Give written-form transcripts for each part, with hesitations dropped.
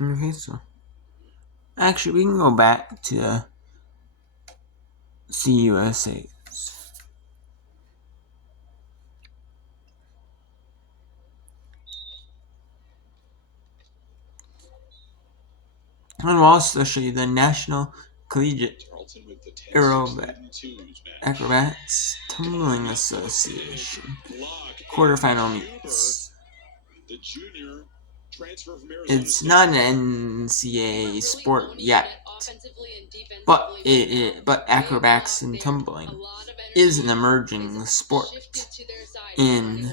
Okay, so actually we can go back to CUSAs. And we'll also show you the National Collegiate Acrobatics Tumbling Association quarterfinal meets. It's not an NCAA sport yet, but acrobatics and tumbling is an emerging sport in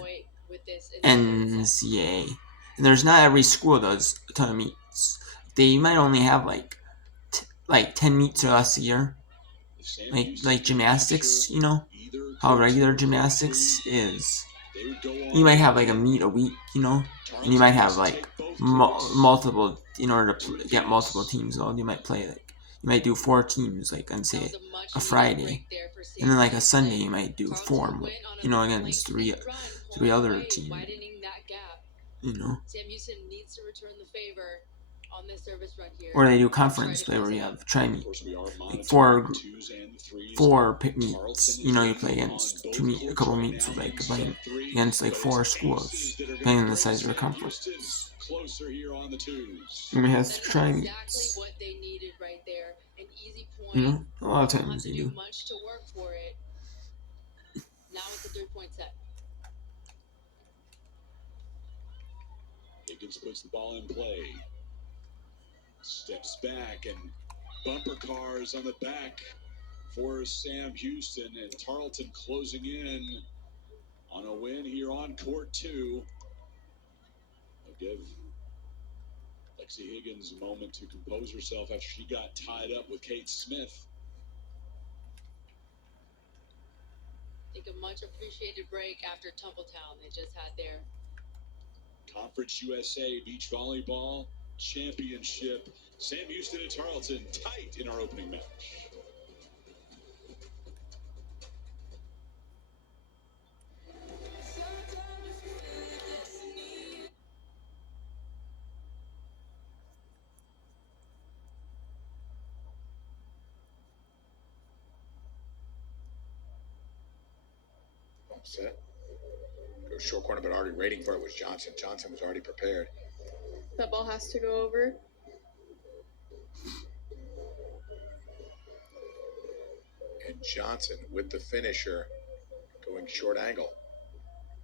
NCAA. And there's not every school does a ton of meets. They might only have like 10 meets or less a year. Like gymnastics, how regular gymnastics is. You might have like a meet a week, and you might have like multiple in order to get multiple teams involved. You might do 4 teams like on say a Friday, and then like a Sunday you might do four, against three other teams, you know. Or they do conference play where you have try meet, like four pit meets. You play against a couple meets with like playing against like four schools, depending on the size of your conference. And it has try meets. A lot of times they do. Higgins puts the ball in play. Steps back and bumper cars on the back for Sam Houston, and Tarleton closing in on a win here on court 2. I'll give Lexi Higgins a moment to compose herself after she got tied up with Kate Smith. Take a much appreciated break after Tumbletown. They just had their Conference USA Beach Volleyball Championship. Sam Houston and Tarleton tight in our opening match. Set. Go short corner, but already waiting for it was Johnson. Johnson was already prepared. That ball has to go over. And Johnson with the finisher going short angle.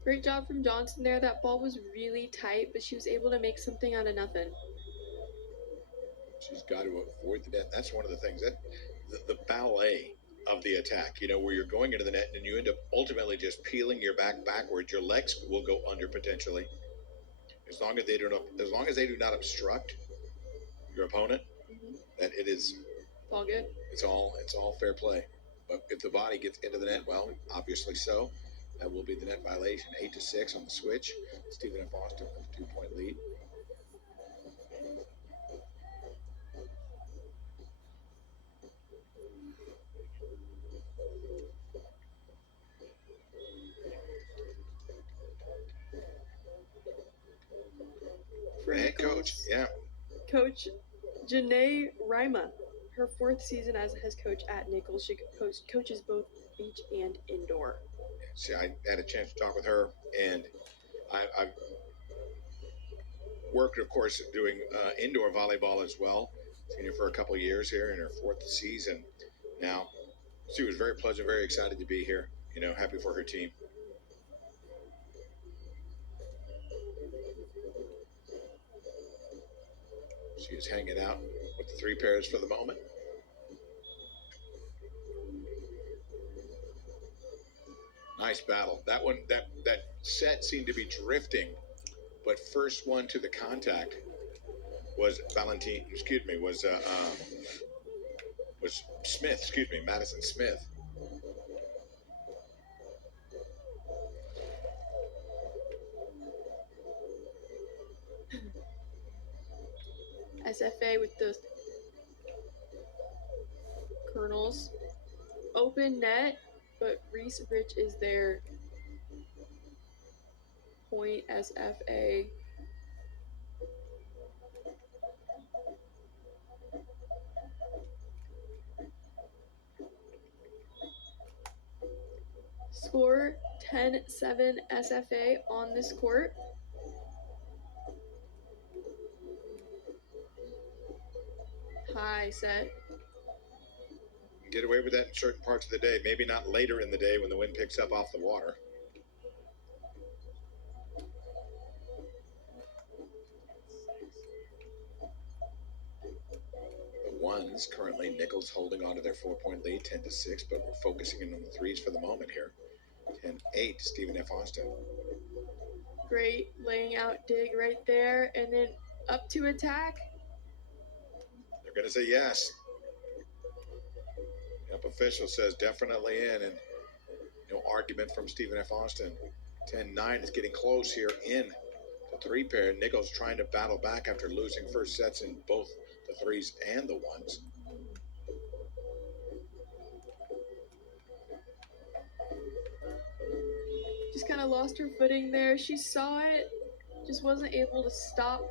Great job from Johnson there. That ball was really tight, but she was able to make something out of nothing. She's got to avoid the net. That's one of the things that the ballet of the attack, where you're going into the net and you end up ultimately just peeling your back backwards. Your legs will go under potentially. As long as they do not obstruct your opponent, that it is all good. It's all fair play. But if the body gets into the net, well, obviously so. That will be the net violation. 8-6 on the switch. Stephen F. Austin with a 2-point lead. For head coach, yeah. Coach Janae Rima, her 4th season as a head coach at Nichols. She coaches both beach and indoor. See, I had a chance to talk with her, and I've worked, of course, doing indoor volleyball as well. Seen her for a couple of years here in her 4th season now. She was very pleasant, very excited to be here. Happy for her team. She is hanging out with the 3 pairs for the moment. Nice battle. That one, that set seemed to be drifting, but first one to the contact was was Smith. Madison Smith. SFA with the Colonels. Open net, but Reese Rich is their point SFA. Score 10-7 SFA on this court. High set. Get away with that in certain parts of the day. Maybe not later in the day when the wind picks up off the water. The ones currently Nichols holding on to their 4-point lead, 10-6, but we're focusing in on the threes for the moment here. 10-8, Stephen F. Austin. Great laying out dig right there, and then up to attack. They're going to say yes. The up official says definitely in, and no argument from Stephen F. Austin. 10-9 is getting close here in the three pair. Nichols trying to battle back after losing first sets in both the threes and the ones. Just kind of lost her footing there. She saw it, just wasn't able to stop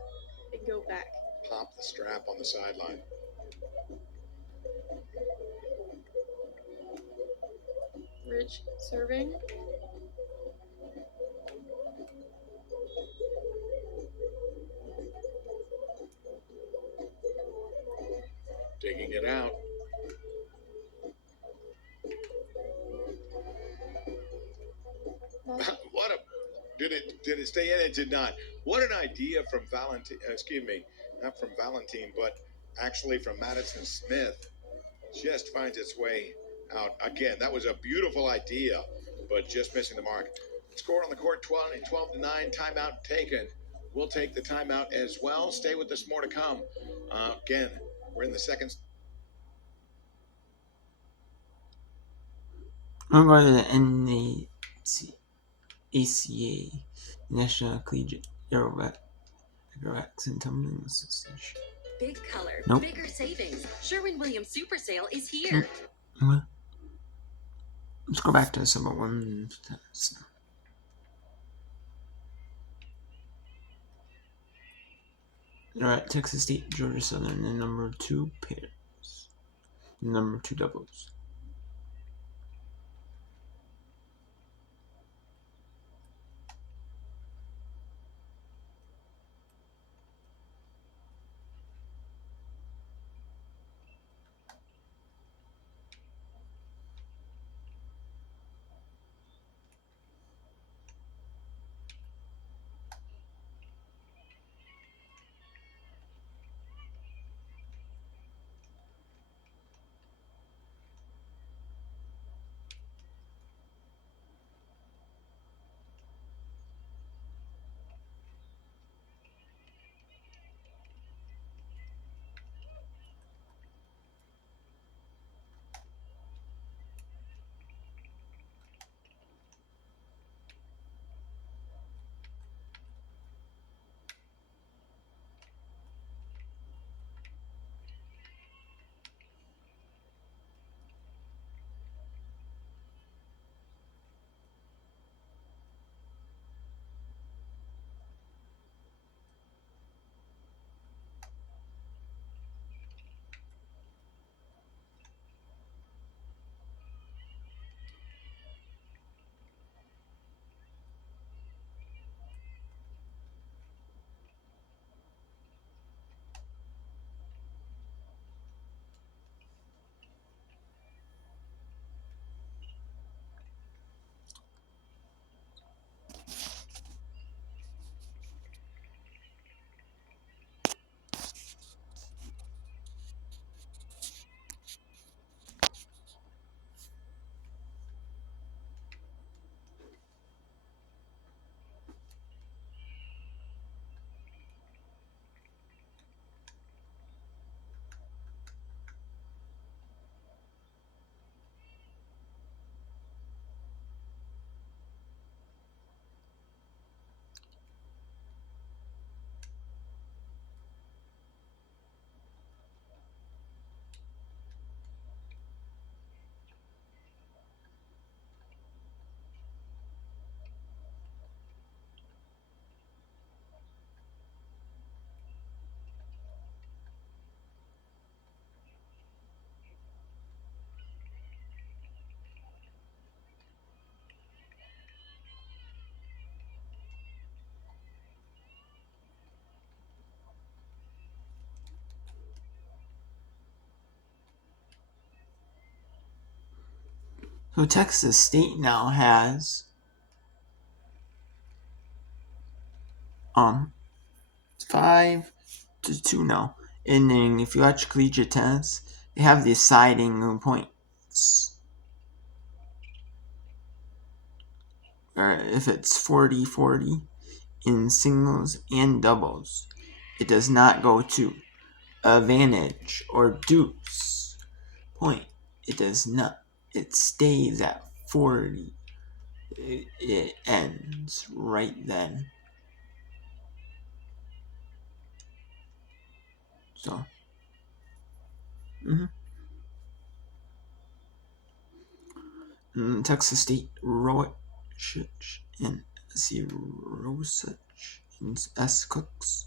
and go back. Pop the strap on the sideline. Rich serving. Digging it out. What a did it stay in? It did not. What an idea from Valentine. Excuse me, not from Valentine, but actually from Madison Smith. Just finds its way out again. That was a beautiful idea, but just missing the mark. Score on the court: 12-9. Timeout taken. We'll take the timeout as well. Stay with us. More to come. Again, we're in the second. I'm going to the NCAA, National Collegiate Acrobatics and Tumbling Association. Big color, Nope. bigger savings. Sherwin-Williams Super Sale is here. What? Let's go back to some one. They're at Texas State, Georgia Southern, the number 2 pairs, the number 2 doubles. So Texas State now has 5-2 now. And then if you watch collegiate tennis, they have the deciding points. Or if it's 40-40 in singles and doubles, it does not go to advantage or deuce point. It does not. It stays at 40. It ends right then. So, Texas State Rosich and Rosich and S. Cooks.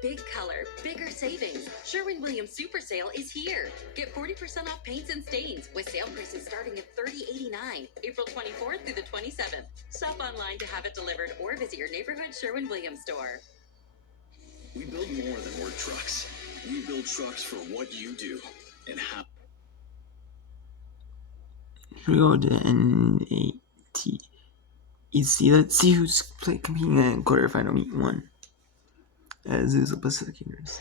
Big color, bigger savings. Sherwin-Williams Super Sale is here. Get 40% off paints and stains with sale prices starting at $30.89, April 24th through the 27th. Shop online to have it delivered or visit your neighborhood Sherwin-Williams store. We build more than work trucks. We build trucks for what you do and how. Here we go to NAT. Let's see who's competing in quarterfinal meet 1. As is the Pacific Kingers.